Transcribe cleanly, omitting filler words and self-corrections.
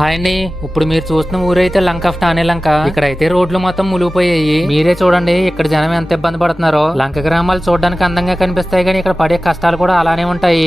Hi అండి, ఇప్పుడు మీరు చూస్తున్న ఊరైతే లంక ఆఫ్ టానే లంక. ఇక్కడైతే రోడ్లు మొత్తం మునిగిపోయాయి. మీరే చూడండి ఇక్కడ జనం ఎంత ఇబ్బంది పడుతున్నారో. లంక గ్రామాలు చూడడానికి అందంగా కనిపిస్తాయి, కానీ ఇక్కడ పడే కష్టాలు కూడా అలానే ఉంటాయి.